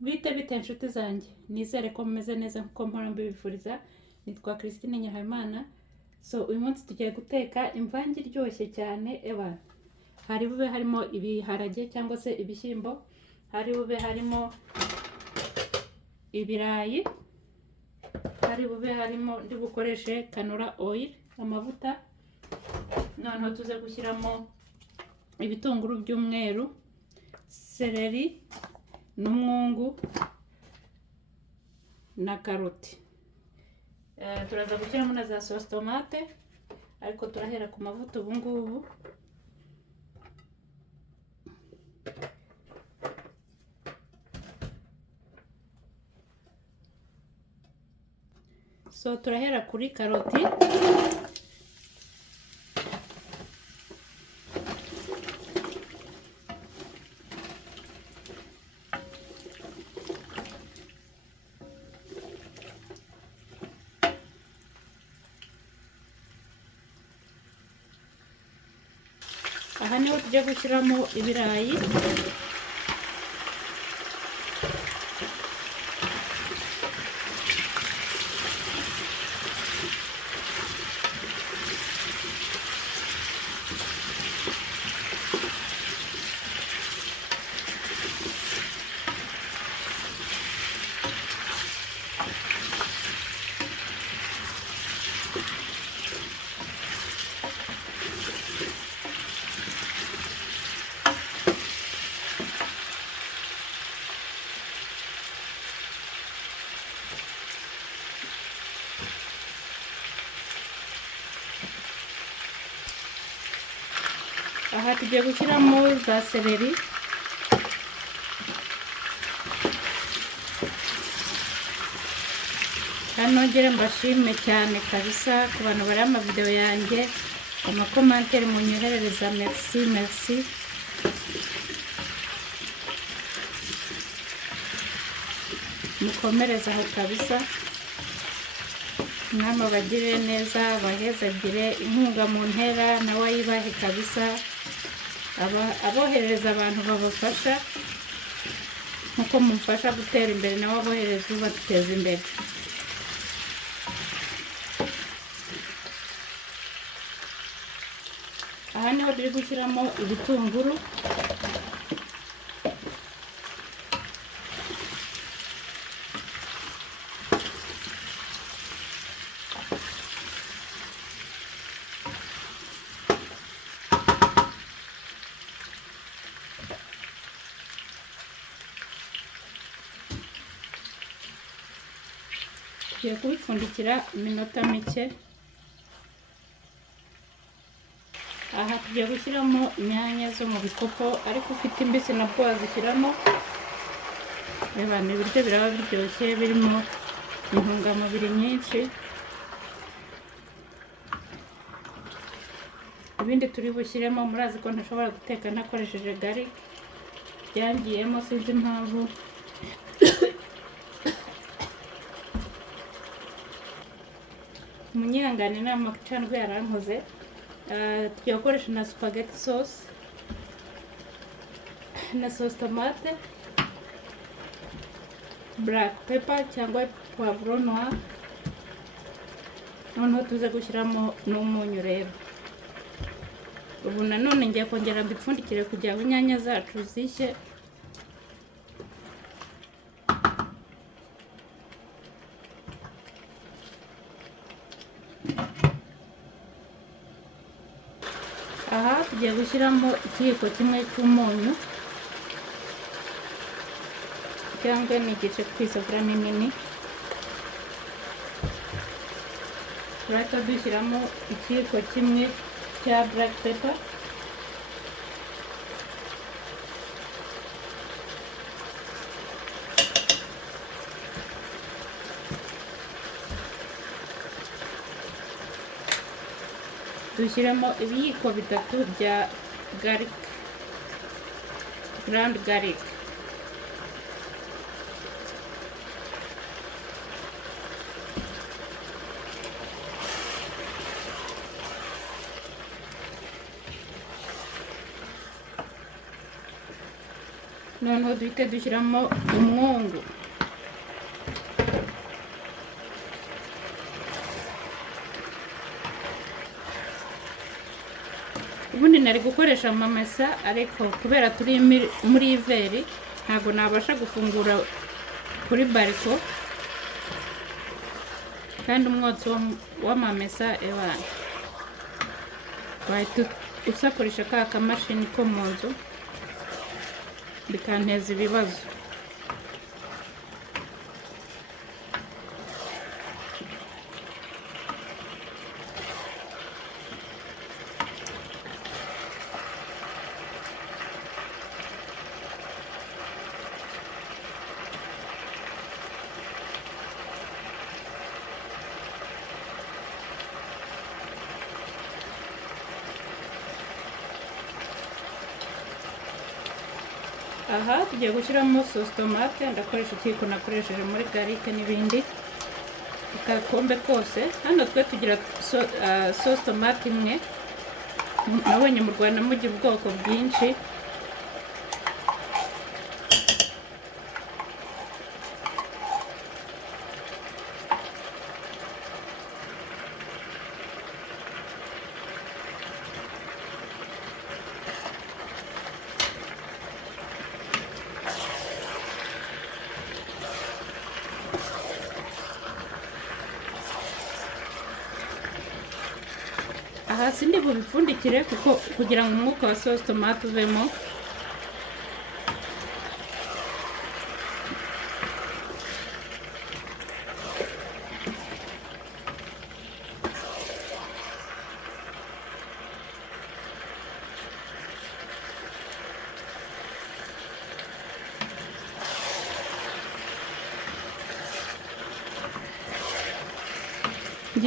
Bite inshuti zanjye, nizere ko mumeze neza nkuko mpora mbibifuriza. Nitwa Christine Nyirahabimana. So uyu munsi tugiye guteka imvanjye iryoshye cyane. Hari bube harimo ibiharage cyangwa se ibishyimbo, hari bube harimo ibirayi, hari bube harimo ndi bukoreshe canola oil, amavuta. Noneho tuze gushyiramo ibitunguru by'umweru, seleri n'umwungu na karoti. Turaza gushyiramo na za sauce tomate, ariko turahera ku mavuta ubu ngubu. So turahera kuri karoti. Aha niho tujya gushyiramo ibirayi. Aha tugiye gushyiramo za seleri. Nongere mbashime cyane kabisa ku bantu bari amavideo yanjye, amakomantere munyoherereza. Merci. Mukomereza aho kabisa. Mwama bagire neza, bahezagire, inkunga mu ntera nawe ayibahe kabisa. Aboherereza abantu babafasha nkuko mumfasha gutera imbere, nawe abohereza ubateza imbere. Aha niho turi gushyiramo ibitunguru. Tugiye kubipfundikira iminota mike. Aha tugiye gushyiramo inyanya zo mu bikopo, ariko ufite imbisi nabwo wazishyiramo. Ni ibiryo biraba biryoshye, birimo intungamubiri nyinshi. Ibindi turi bushyiremo, murazi ko ntashobora guteka nakoresheje garlic, byangiyemo sinzi impamvu. Munyihangane n'amacandwe yarankoze. Tugiye gukoresha na spaghetti sauce na sauce tomate, black pepper cyangwa poivre noir. Noneho tuze gushyiramo n'umunyu rero. Ubu nanone ngiye kongera mbipfundikire kugira ngo inyanya zacu zishye. Aha tugiye gushyiramo ikiyiko kimwe cy'umunyu, cyangwa ni igice ku isafuriya nini. Turahita dushyiramo ikiyiko kimwe cya black pepper. Dushyiramo ibiyiko bitatu bya garlic, ground garlic. noneho duhite dushyiramo umwungu. Ubundi nari gukoresha amamesa ariko kubera turi muri iveri ntabwo nabasha gufungura kuri bariko, kandi umwotsi w'amamesa ebana wahita usakoresha ka kamashini ko mu nzu bikanteza ibibazo. Aha tugiye gushyiramo sauce tomate, ndakoresha ikiyiko nakoresheje muri garike n'ibindi, akakombe kose. Hano twe tugira sauce tomate imwe, nabonye mu Rwanda mugira ubwoko bwinshi. Aha sindi bubipfundikire kuko kugira ngo umwuka wa sauce tomate uvemo.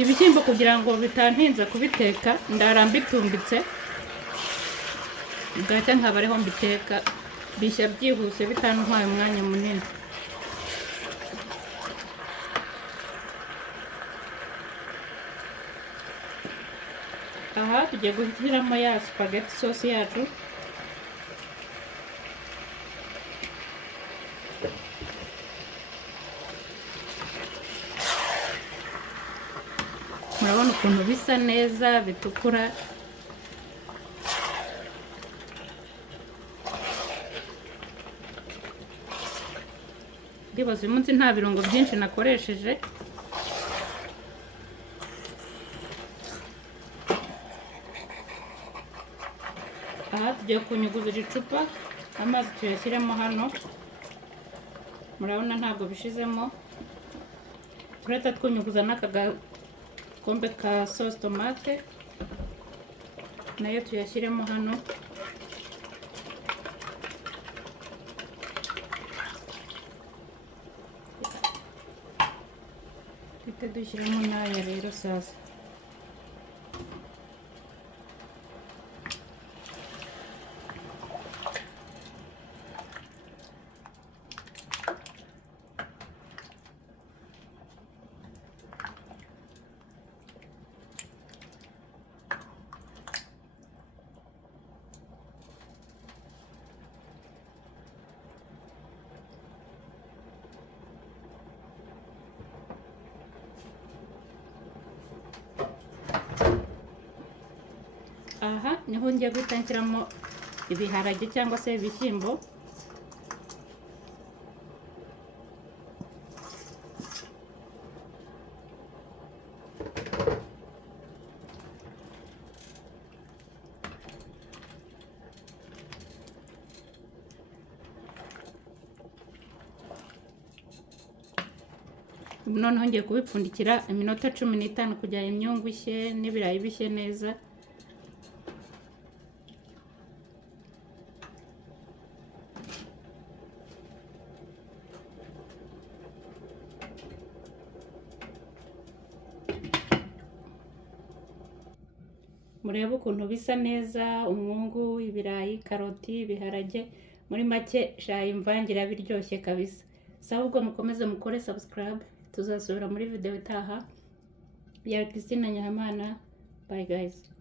Ibishyimbo kugira ngo bitantinza kubiteka ndarambitumbitse, bwacya nkaba ariho mbiteka, bishya byihuse bitantwaye umwanya munini. Aha tugiye gushyiramo ya spaghetti sauce yacu. Murabona ukuntu bisa neza bitukura. Ndibaza uyu munsi nta birungo byinshi nakoresheje. Aha tugiye kunyuguza icupa, amazi tuyashyiremo hano. Murabona ntabwo bishizemo. Turahita twunyuguza n'aka gakombe ka sauce tomate, nayo tuyashyiremo hano. Tuhite dushyiramo n'aya rero sasa. Aha niho ngiye guhita nshyiramo ibiharage cyangwa se ibishyimbo. Noneho ngiye kubipfundikira iminota 15 kugira imyungu ishye n'ibirayi bishye neza. Murebe ukuntu bisa neza, umwungu, ibirayi, karoti, ibiharage, muri make shayi imvangira biryoshye kabisa. Sawa, ubwo mukomeze mukore subscribe, tuzasubira muri video itaha. Ya Christine Nyahamana. Bye guys.